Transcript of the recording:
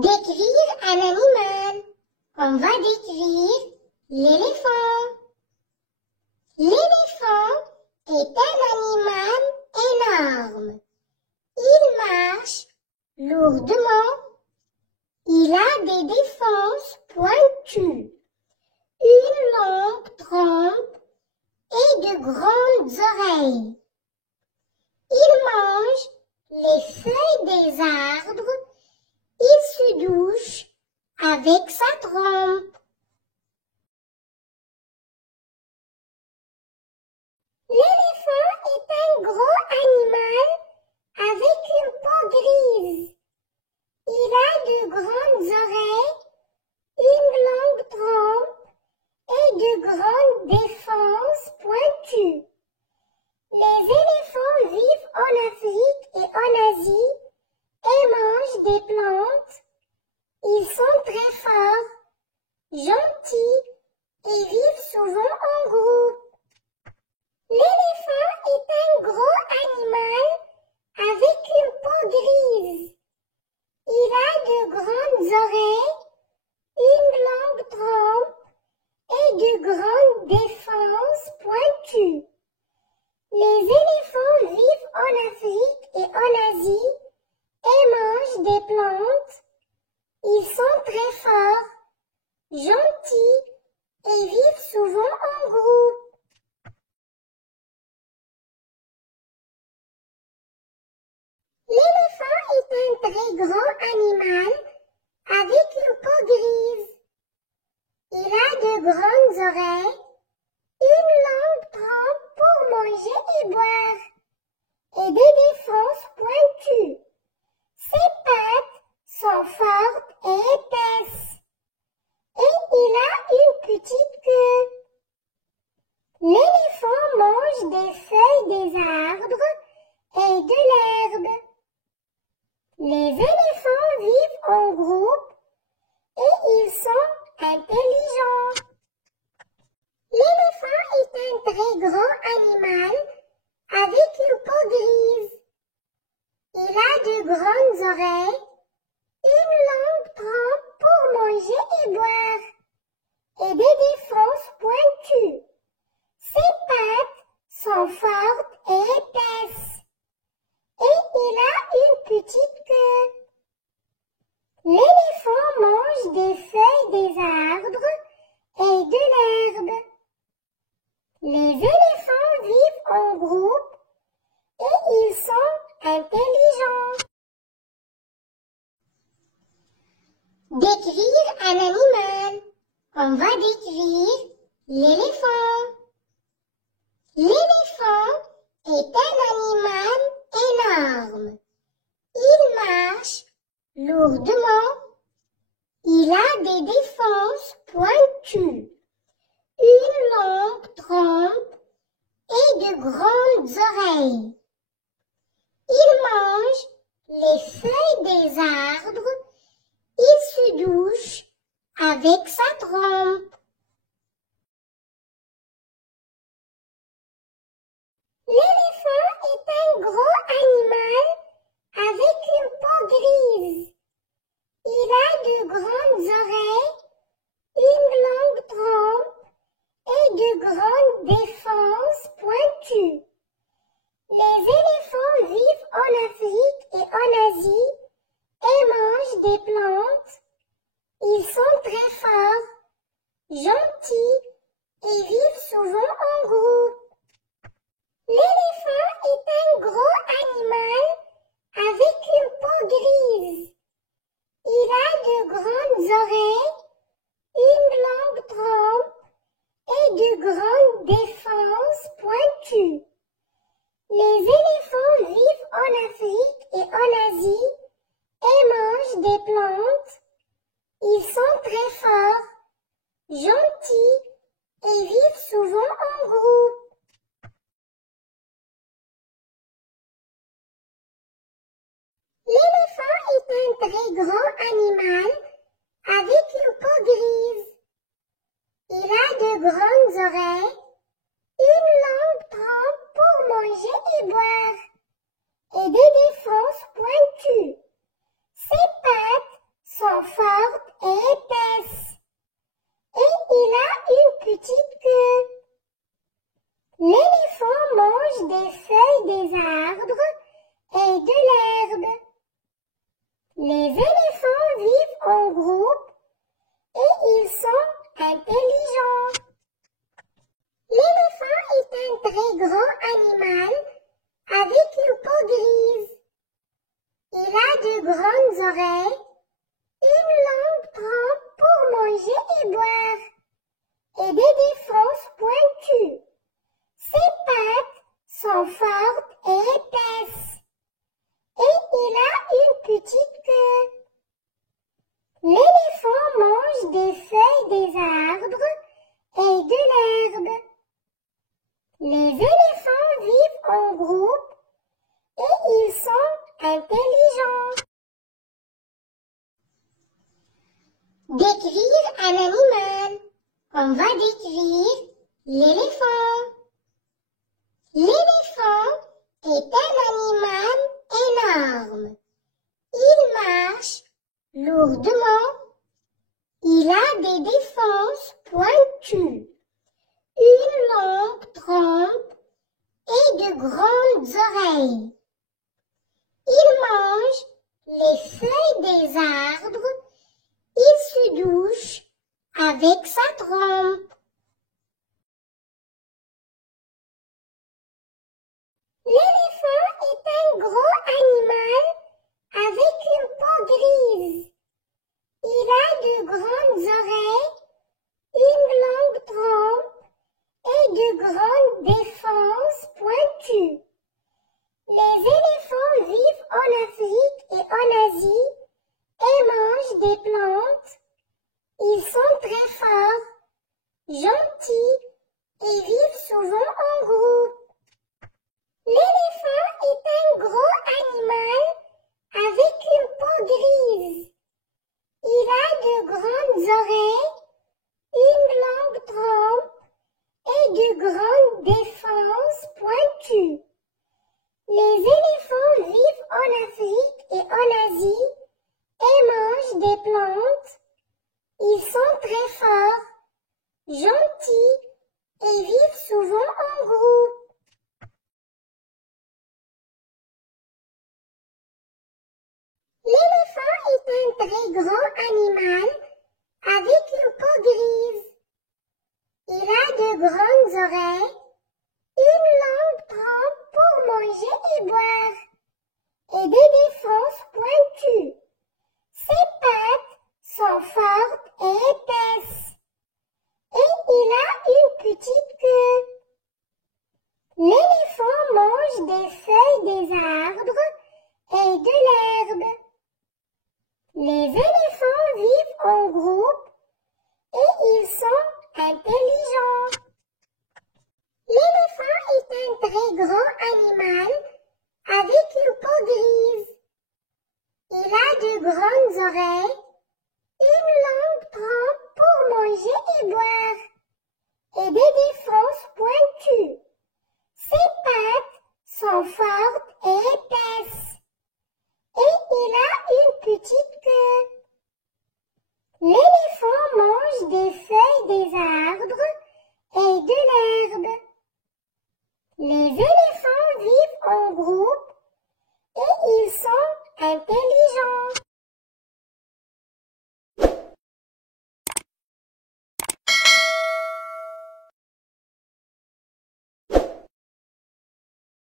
Décrire un animal. On va décrire l'éléphant. L'éléphant est un animal énorme. Il marche lourdement. Il a des défenses pointues, une longue trompe et de grandes oreilles. Il mange les feuilles des arbres. Il se douche avec sa trompe. L'éléphant est un gros animal avec une peau grise. Il a de grandes oreilles, une longue trompe et de grandes défenses pointues. Les éléphants vivent en Afrique et en Asie et mangent des plantes. Ils sont très forts, gentils et vivent souvent en groupe. L'éléphant est un gros animal avec une peau grise. Il a de grandes oreilles, une longue trompe et de grandes défenses pointues. Les éléphants vivent en Afrique et en Asie et mangent des plantes. Ils sont très forts, gentils et vivent souvent en groupe. L'éléphant est un très grand animal avec une peau grise. Il a de grandes oreilles, une longue trompe pour manger et boire, et des défenses pointues. Ses pattes sont fortes et épaisses, et il a une petite queue. L'éléphant mange des feuilles des arbres et de l'herbe. Les éléphants vivent en groupe et ils sont intelligents. L'éléphant est un très grand animal avec une peau grise. Il a de grandes oreilles, une longue trompe pour manger et boire, et des défenses pointues. Ses pattes sont fortes et épaisses, et il a une petite queue. L'éléphant mange des feuilles des arbres et de l'herbe. Les éléphants vivent en groupe et ils sont intelligents. Décrire un animal. On va décrire l'éléphant. L'éléphant est un animal énorme. Il marche lourdement. Il a des défenses pointues, une longue trompe et de grandes oreilles. Il mange les feuilles des arbres. Il se douche avec sa trompe. L'éléphant est un gros animal avec une peau grise. Il a de grandes oreilles, une longue trompe et de grandes défenses pointues. Les éléphants vivent en Afrique et en Asie et mangent des plantes. Ils sont très forts, gentils et vivent souvent en groupe. L'éléphant est un gros animal avec une peau grise. Il a de grandes oreilles, une longue trompe et de grandes défenses pointues. Les éléphants vivent en Afrique et en Asie et mangent des plantes. Ils sont très forts, gentils et vivent souvent en groupe. L'éléphant est un très grand animal avec une peau grise. Il a de grandes oreilles, une longue trompe pour manger et boire, et des défenses pointues. Ses pattes sont Les éléphants vivent en groupe et ils sont intelligents. L'éléphant est un très grand animal avec une peau grise. Il a de grandes oreilles, une longue trempe pour manger et boire, et des défenses pointues. Ses pattes sont fortes et épaisses, et il a une petite queue. L'éléphant mange des feuilles des arbres et de l'herbe. Les éléphants vivent en groupe et ils sont intelligents. Décrire un animal. On va décrire l'éléphant. L'éléphant est un animal énorme. Il marche lourdement. Il a des défenses pointues, une longue trempe et de grandes oreilles. Il mange les feuilles des arbres. Il se douche avec sa trempe. L'éléphant est un gros animal avec une peau grise. Il a de grandes oreilles, une longue trempe et de grandes défenses pointues. Les éléphants vivent en Afrique et en Asie et mangent des plantes. Ils sont très forts, gentils et vivent souvent en groupe. L'éléphant est un gros animal avec une peau grise. Il a de grandes oreilles, une longue trempe et de grandes défenses pointues. Les éléphants vivent en Afrique et en Asie et mangent des plantes. Ils sont très forts, gentils et vivent souvent en groupe. L'éléphant est un très grand animal avec une peau grise. Il a de grandes oreilles, une longue trempe pour manger et boire, et des défenses pointues. Ses pattes sont fortes et épaisses, et il a une petite queue. L'éléphant mange des feuilles des arbres et de l'herbe. Les éléphants vivent en groupe et ils sont intelligents. L'éléphant est un très grand animal avec une peau grise. Il a de grandes oreilles, une longue trempe pour manger et boire, et des défenses pointues. Ses pattes sont fortes et épaisses, et il a une petite queue. L'éléphant mange des feuilles des arbres et de l'herbe. Les éléphants vivent en groupe et ils sont intelligents.